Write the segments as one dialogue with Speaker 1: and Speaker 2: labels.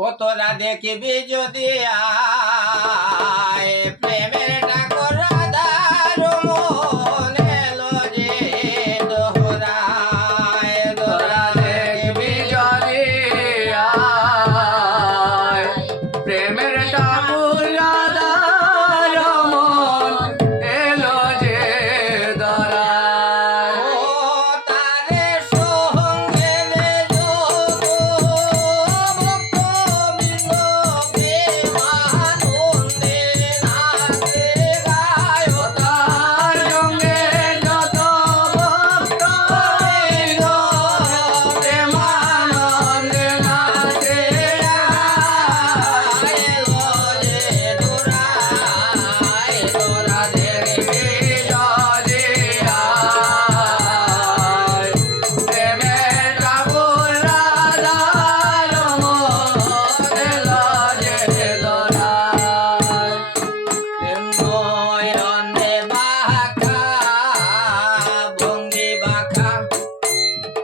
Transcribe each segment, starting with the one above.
Speaker 1: ও তোরা দেখবি যদি আয় প্রেমের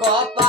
Speaker 2: Copa.